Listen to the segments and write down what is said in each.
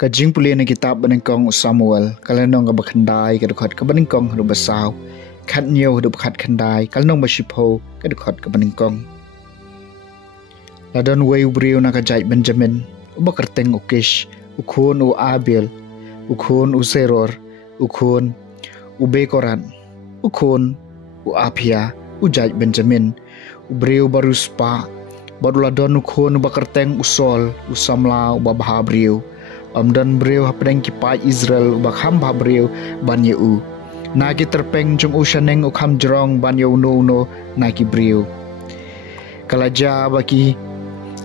Kajing puli na kitab baningkong Samuel kalanong kabakhanday kadukhat kabaningkong halubasaw khat niyo hadukhat khanday kalanong bashipo kadukhat kabaningkong ladon way ubriyo na kajay Benjamin ubakarteng ukish ukhun u Abel ukhun u Seror ukhun u Bekoran ukhun u Apia ujay Benjamin ubriyo baruspa baruladon ukhun ubakarteng usol usamla ubabahabriyo amdan breu hapdeng kipai Israel bakham babreu banyeu nagi terpeng jung ushaneng ukham jrong banyeu no nagi breu kalaja baki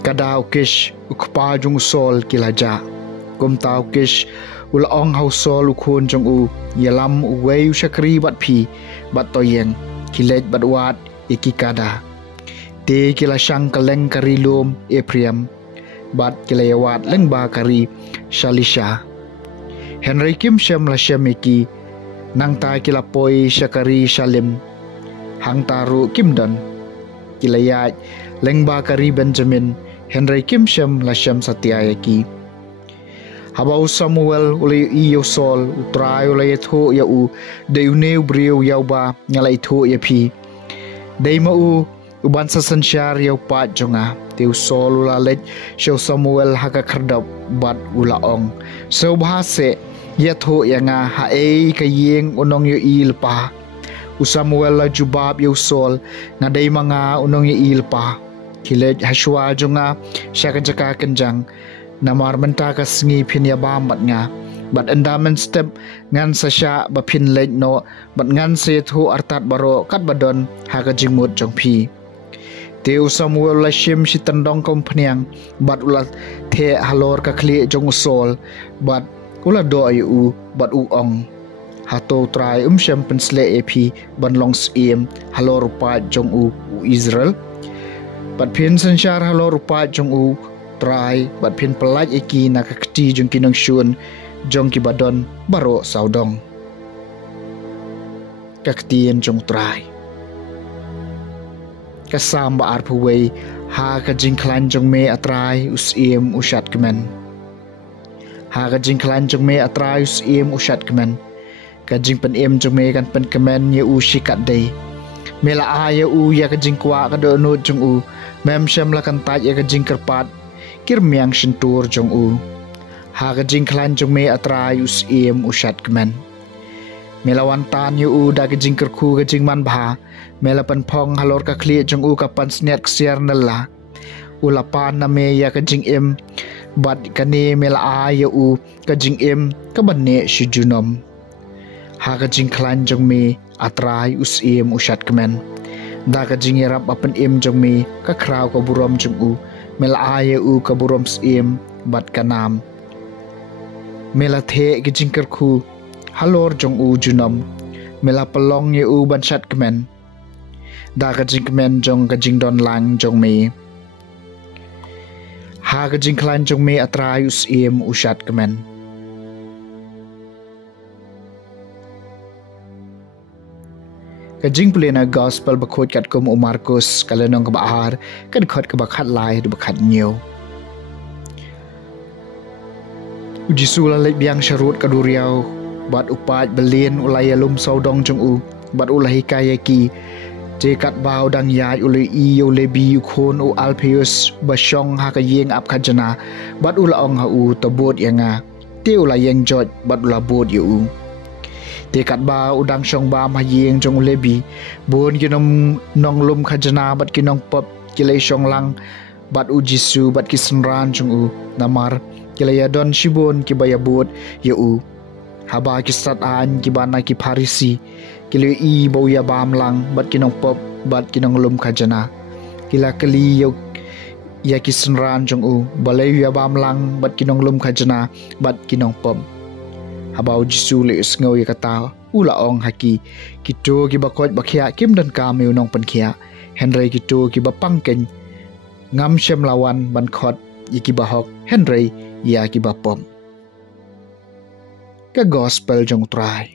kada ukish ukpa jung sol kilaja kumta ukish ulaong hausol ukhun jung u yalam uwei ushakri bat phi bat toyeng kilej bat wat ikikada te kilashang kaleng karilum Ephraim bat kilayawat leng ba kari Shalisha Henry Kim Shem la Shemiki nang ta kilapoi Shakari Shalim hang taru Kimdon kilayat leng ba kari Benjamin Henry Kim Shem la Shem Satyayaki habau Samuel ule iyo sol utrai ule tho ya u de uneu brio yauba ngala itho ya phi dei ma u uban sasansyar yau pat jonga tiu sol ulalet show Samuel haka kardap bat ulaong so bahase yatho yanga hae kayeng unong yo ilpa u Samuel la jubab yo sol ngadai manga unong yo ilpa kilej hashwa jonga syakajaka kenjang namar menta ka sngi phin ya bamat nga bat endamen step ngan sasya ba phin lej no bat ngan se thu artat baro kat badon haka jingmut jong phi Teu Samuel la shim si tendong kom pniang bat ulat the halor ka khli jong sol bat ula do ayu bat u ong hato trai shem pensle epi ban long sim halor pa jong u Israel bat phin sanchar halor pa jong u trai bat phin pelaj eki na ka kti jong kinong shun jong ki badon baro saudong kaktien jong trai kasam ba arpuway ha ka jingklan jong me atrai usim ushat kemen ha ka jingklan jong me atrai usim ushat kemen ka jing pen em jong me kan pen kemen ye u shikat dei mela a ye u ya ka jingkwa ka do no jong u mem shem la kan taj ye ka jingkerpat kirmiang shintur jong u ha ka jingklan jong me atrai usim ushat kemen melawan tan ye u da ka jingkerku ka jingman bha melapan pong halor ka kli jong u kapan sniat ksiar nala ulapan na me ya ka jing em bat kane mela a ya u ka jing em ka banne shijunom ha ka jing klan jong me atrai usim ushat kemen da ka jing yarap apan em jong me ka kraw ka burom jong u mela a ya u ka burom sim bat kanam mela the ki jing kerku halor jong u junom mela pelong ye u ban shat kemen da ka jing kemen jong ka jing don lang jong me ha ka jing klan jong me atrai usim ushat kemen ka jing plena gospel bakhot kat kum Markus kalanong ka bahar kad khot ka bakhat lai du bakhat new ujisula lek biang syarut kaduriau bat upat belin ulai alum saudong jong u bat ulahi kayaki jekat bau dang yai ule i ule bi khon u Alpheus basyong ha ka yeng ap khajana bat ula ong ha u tabot yanga te ula yeng jot bat ula bot yu tekat bau udang syong bam ha yeng jong ule bi bon kinom nong lum khajana bat kinong pop kilai syong lang bat u Jisu bat kisenran jong u namar kilai don shibon kibaya bot yu haba kisat an kibana ki Parisi kilo i bau ya bam lang bat kinong pop bat kinong lum khajana kila kali ia kisenran jong u balai ya bam lang bat kinong lum khajana bat kinong pom habau jisu le sngo ya kata ula ong haki kito ki bakot bakhia kim dan ka meu nong pankhia henry kito ki bapang ken ngam shem lawan ban khot yiki bahok henry ya ki bapom ka gospel jong trai